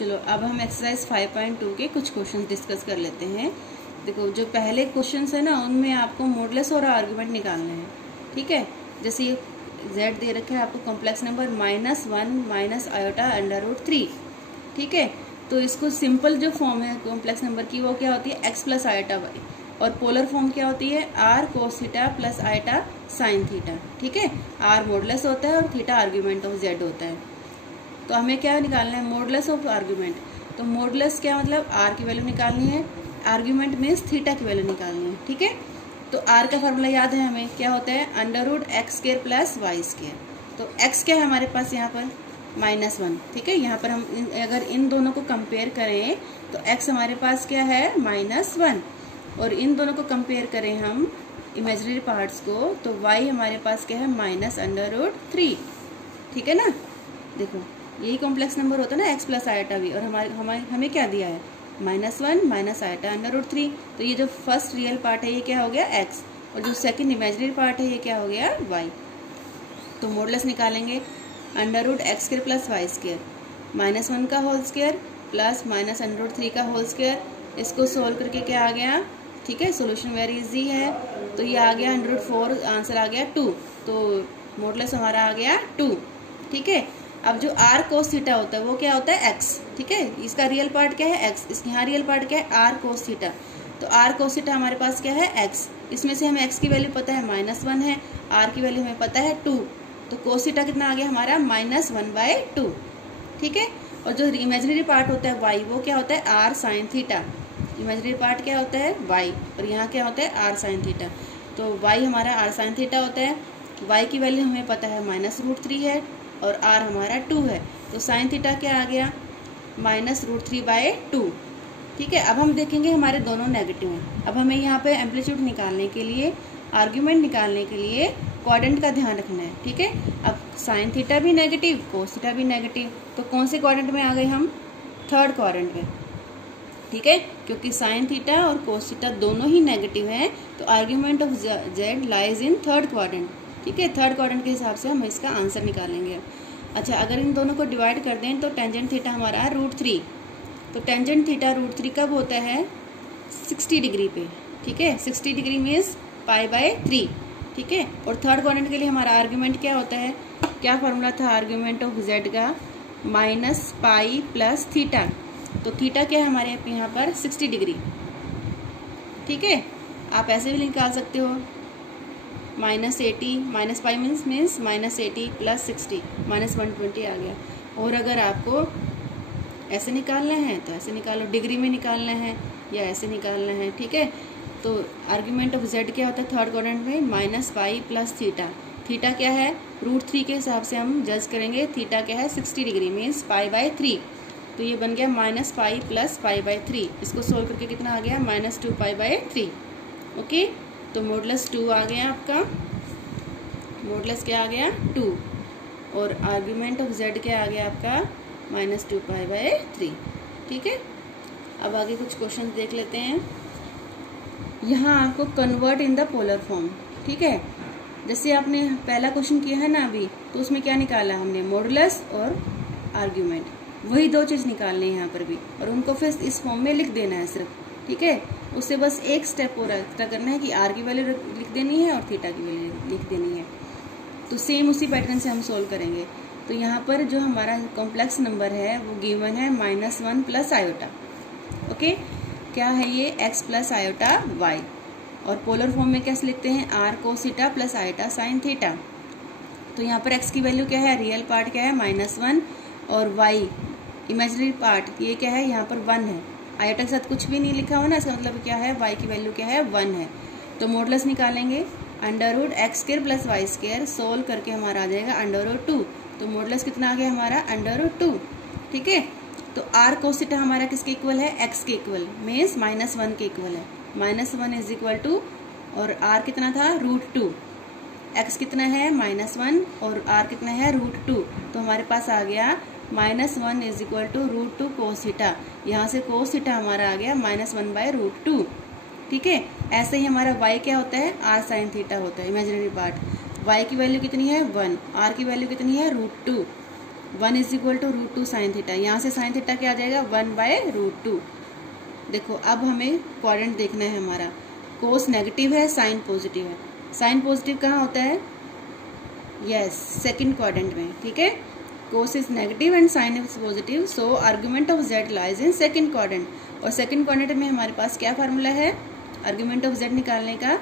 चलो अब हम एक्सरसाइज 5.2 के कुछ क्वेश्चन डिस्कस कर लेते हैं। देखो जो पहले क्वेश्चन है ना, उनमें आपको मॉडुलस और आर्गुमेंट निकालने हैं। ठीक है, जैसे ये z दे रखा है आपको कॉम्प्लेक्स नंबर -1 - आयोटा √3। ठीक है, तो इसको सिंपल जो फॉर्म है कॉम्प्लेक्स नंबर की वो क्या होती है x + आयोटा y, और पोलर फॉर्म क्या होती है r cos theta + iota sin theta. ठीक है, r मॉडुलस होता है और थीटा आर्ग्यूमेंट ऑफ z होता है। तो हमें क्या निकालना है, मॉडुलस ऑफ आर्ग्यूमेंट। तो मॉडुलस क्या मतलब r की वैल्यू निकालनी है, आर्ग्यूमेंट मीन्स थीटा की वैल्यू निकालनी है। ठीक है, तो r का फॉर्मूला याद है हमें, क्या होता है √x² + y²। तो x क्या है हमारे पास यहाँ पर -1। ठीक है, यहाँ पर हम अगर इन दोनों को कंपेयर करें तो x हमारे पास क्या है -1, और इन दोनों को कंपेयर करें हम इमेजिनरी पार्ट्स को तो y हमारे पास क्या है -√3। ठीक है ना, देखो यही कॉम्प्लेक्स नंबर होता है ना x + आयोटा v, और हमें क्या दिया है -1 - आयोटा √3। तो ये जो फर्स्ट रियल पार्ट है ये क्या हो गया x, और जो सेकंड इमेजिनरी पार्ट है ये क्या हो गया y। तो मॉडुलस निकालेंगे √x² + y², -1 का होल स्क्वायर प्लस -√3 का होल स्क्वायर। इसको सोल्व करके क्या आ गया, ठीक है सोल्यूशन वेरी इजी है, तो ये आ गया 104, आंसर आ गया 2। तो मॉडुलस हमारा आ गया 2। ठीक है, अब जो r cos थीटा होता है वो क्या होता है x। ठीक है, इसका रियल पार्ट क्या है x, इसके यहाँ रियल पार्ट क्या है r cos थीटा। तो r cos थीटा हमारे पास क्या है x, इसमें से हमें x की वैल्यू पता है -1 है, r की वैल्यू हमें पता है 2। तो cos थीटा कितना आ गया हमारा -1/2। ठीक है, और जो इमेजिनरी पार्ट होता है y वो क्या होता है r sin theta. Imaginary part क्या होता है y, और यहाँ क्या होता है r sin थीटा। तो y हमारा r sin थीटा होता है, y की वैल्यू हमें पता है -√3 है और r हमारा 2 है। तो sin थीटा क्या आ गया -√3/2। ठीक है, अब हम देखेंगे हमारे दोनों नेगेटिव हैं। अब हमें यहाँ पे एम्पलीट्यूड निकालने के लिए, आर्ग्यूमेंट निकालने के लिए क्वाड्रेंट का ध्यान रखना है। ठीक है, अब sin थीटा भी नेगेटिव, cos थीटा भी नेगेटिव, तो कौन से क्वाड्रेंट में आ गए हम, थर्ड क्वाड्रेंट में। ठीक है, क्योंकि sin थीटा और cos थीटा दोनों ही नेगेटिव हैं, तो argument of z lies in third quadrant. ठीक है, थर्ड क्वाड्रेंट के हिसाब से हम इसका आंसर निकालेंगे। अच्छा, अगर इन दोनों को डिवाइड कर दें तो टेंजेंट थीटा हमारा √3। तो टेंजेंट थीटा √3 कब होता है 60 डिग्री पे। ठीक है, 60 डिग्री मीन्स π/3। ठीक है, और थर्ड क्वाड्रेंट के लिए हमारा आर्ग्यूमेंट क्या होता है, क्या फार्मूला था आर्ग्यूमेंट ऑफ z का -π + थीटा। तो थीटा क्या है हमारे यहाँ पर 60 डिग्री। ठीक है, आप ऐसे भी निकाल सकते हो -80 -π मीन्स -80 + 60 -120 आ गया। और अगर आपको ऐसे निकालना है तो ऐसे निकालो, डिग्री में निकालना है या ऐसे निकालना है। ठीक है, तो आर्ग्यूमेंट ऑफ z क्या होता है थर्ड क्वाड्रेंट में -π + थीटा। थीटा क्या है √3 के हिसाब से हम जज करेंगे, थीटा क्या है 60 डिग्री मीन्स π/3। तो ये बन गया -π + π/3। इसको सोल्व करके कितना आ गया -2π/3। ओके, तो मॉडुलस 2 आ गया आपका, मॉडुलस क्या आ गया 2, और आर्ग्यूमेंट ऑफ z क्या आ गया आपका -2π/3। ठीक है, अब आगे कुछ क्वेश्चन देख लेते हैं। यहाँ आपको convert in the polar form. ठीक है, जैसे आपने पहला क्वेश्चन किया है ना अभी, तो उसमें क्या निकाला हमने, मॉडुलस और आर्ग्यूमेंट, वही दो चीज निकालनी है यहाँ पर भी, और उनको फिर इस फॉर्म में लिख देना है सिर्फ। ठीक है, उससे बस एक स्टेप और एक्स्ट्रा करना है कि r की वैल्यू लिख देनी है और थीटा की वैल्यू लिख देनी है। तो सेम उसी पैटर्न से हम सोल्व करेंगे। तो यहाँ पर जो हमारा कॉम्प्लेक्स नंबर है वो गिवन है -1 + आयोटा। ओके, क्या है ये x + आयोटा y, और पोलर फॉर्म में कैसे लिखते हैं r cos theta + iota sin theta. तो यहाँ पर x की वैल्यू क्या है, रियल पार्ट क्या है -1, और y इमेजिनरी पार्ट ये क्या है यहाँ पर 1 है। आयोटा के साथ कुछ भी नहीं लिखा हुआ ना, इसका मतलब क्या है y की वैल्यू क्या है 1 है। तो मॉडुलस निकालेंगे √x² + y², सोल्व करके हमारा आ जाएगा √2। तो मॉडुलस कितना आ गया हमारा √2। ठीक है, तो r cos थीटा हमारा किसके इक्वल है, x के इक्वल मीन्स -1 के इक्वल है। -1 = और r कितना था √2, x कितना है -1 और r कितना है √2। तो हमारे पास आ गया -1 = √2 cos थीटा। यहाँ से cos थीटा हमारा आ गया -1/√2। ठीक है, ऐसे ही हमारा y क्या होता है r sin थीटा होता है, इमेजिनरी पार्ट। y की वैल्यू कितनी है 1, r की वैल्यू कितनी है √2। 1 is equal to √2 sine theta, यहाँ से साइन थीटा क्या आ जाएगा 1/√2। देखो अब हमें क्वाड्रेंट देखना है हमारा, कोस नेगेटिव है, साइन पॉजिटिव है। साइन पॉजिटिव कहाँ होता है, यस सेकंड क्वाड्रेंट में, ठीक है। Cos is negative and sine is positive, so argument of z lies in second quadrant. और सेकंड क्वाड्रेंट में हमारे पास क्या फार्मूला है आर्गुमेंट ऑफ z निकालने का,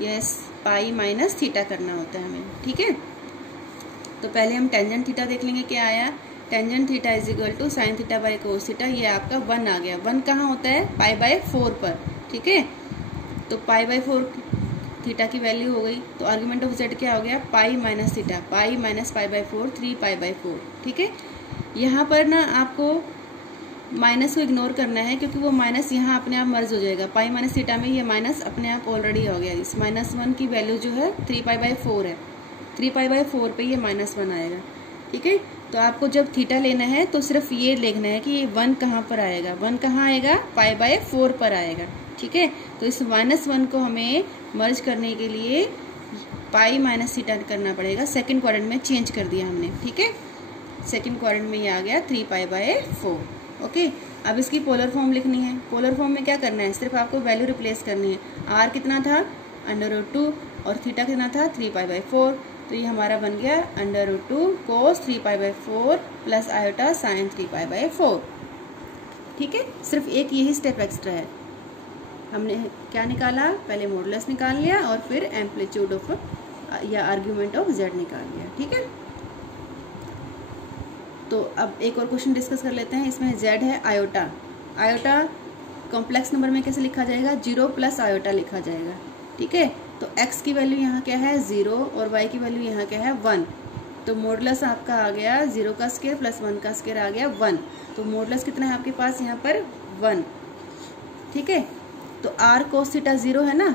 यस पाई माइनस थीटा करना होता है हमें, ठीक है। तो पहले हम टेंजेंट थीटा देख लेंगे क्या आया, tangent theta is equal to sine theta by cos theta, ये आपका 1 आ गया। 1 कहाँ होता है π/4 पर, ठीक है। तो π/4 थीटा की वैल्यू हो गई, तो आर्गुमेंट ऑफ z क्या हो गया pi minus theta, pi minus π/4 3π/4, ठीक है। यहाँ पर ना आपको माइनस को इग्नोर करना है क्योंकि वो माइनस यहाँ अपने आप मर्ज हो जाएगा, पाई माइनस थीटा में ये माइनस अपने आप ऑलरेडी हो गया। इस -1 की वैल्यू जो है 3π/4 है, 3π/4 पे ये -1 आएगा, ठीक है। तो आपको जब थीटा लेना है तो सिर्फ ये देखना है कि ये 1 कहाँ पर आएगा, 1 कहाँ आएगा π/4 पर आएगा, ठीक है। तो इस -1 को हमें मर्ज करने के लिए पाई माइनस थीटा करना पड़ेगा, सेकंड क्वाड्रेंट में चेंज कर दिया हमने, ठीक है। सेकंड क्वाड्रेंट में ये आ गया 3π/4, ओके। अब इसकी पोलर फॉर्म लिखनी है, पोलर फॉर्म में क्या करना है, सिर्फ आपको वैल्यू रिप्लेस करनी है। r कितना था √2 और थीटा कितना था 3π/4, तो ये हमारा बन गया √2 cos 3π/4 प्लस आयोटा साइन 3π/4, ठीक है। सिर्फ एक यही स्टेप एक्स्ट्रा है, हमने क्या निकाला, पहले मॉडुलस निकाल लिया और फिर एम्पलीट्यूड ऑफ या आर्ग्यूमेंट ऑफ z निकाल लिया, ठीक है। तो अब एक और क्वेश्चन डिस्कस कर लेते हैं। इसमें z है आयोटा, आयोटा कॉम्प्लेक्स नंबर में कैसे लिखा जाएगा, 0 प्लस आयोटा लिखा जाएगा, ठीक है। तो x की वैल्यू यहाँ क्या है 0 और y की वैल्यू यहाँ क्या है 1, तो मॉडुलस आपका आ गया 0 का स्क्वायर प्लस 1 का स्क्वायर आ गया 1, तो मॉडुलस कितना है आपके पास यहाँ पर 1, ठीक है। तो r cos थीटा 0 है ना,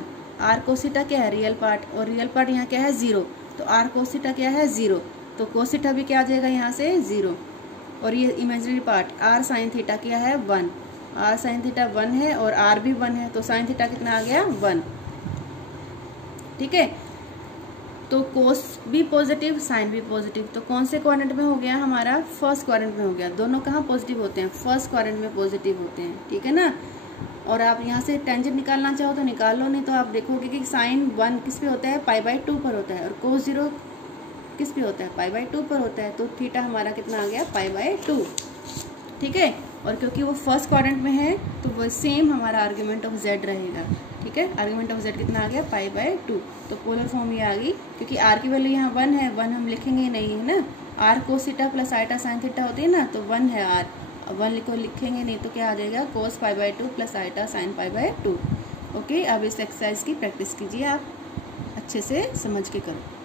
r cos थीटा क्या है रियल पार्ट, और रियल पार्ट यहाँ क्या है 0, तो r cos थीटा क्या है 0, तो cos थीटा भी क्या आ जाएगा यहाँ से 0, और ये imaginary part r sin theta क्या है 1, r sin थीटा 1 है और r भी 1 है, तो sin थीटा कितना आ गया 1, ठीक है। तो cos भी पॉजिटिव साइन भी पॉजिटिव, तो कौन से क्वाड्रेंट में हो गया हमारा, फर्स्ट क्वाड्रेंट में हो गया। दोनों कहाँ पॉजिटिव होते हैं, फर्स्ट क्वाड्रेंट में पॉजिटिव होते हैं, ठीक है ना। और आप यहाँ से टेंजेंट निकालना चाहो तो निकाल लो, नहीं तो आप देखोगे कि साइन 1 किस पे होता है π/2 पर होता है, और cos 0 किस पे होता है π/2 पर होता है, तो थीटा हमारा कितना आ गया π/2, ठीक है। और क्योंकि वो फर्स्ट क्वाड्रेंट में है तो वो सेम हमारा आर्ग्यूमेंट ऑफ z रहेगा, ठीक है। आर्ग्यूमेंट ऑफ z कितना आ गया π/2, तो पोलर फॉर्म ये आ गई, क्योंकि r की वैल्यू यहाँ 1 है, 1 हम लिखेंगे नहीं है ना, r cos theta plus iota sine theta होती है ना, तो 1 है r, 1 को लिखेंगे नहीं तो क्या आ जाएगा cos π/2 plus iota sine π/2, okay. अब इस एक्सरसाइज की प्रैक्टिस कीजिए, आप अच्छे से समझ के करो।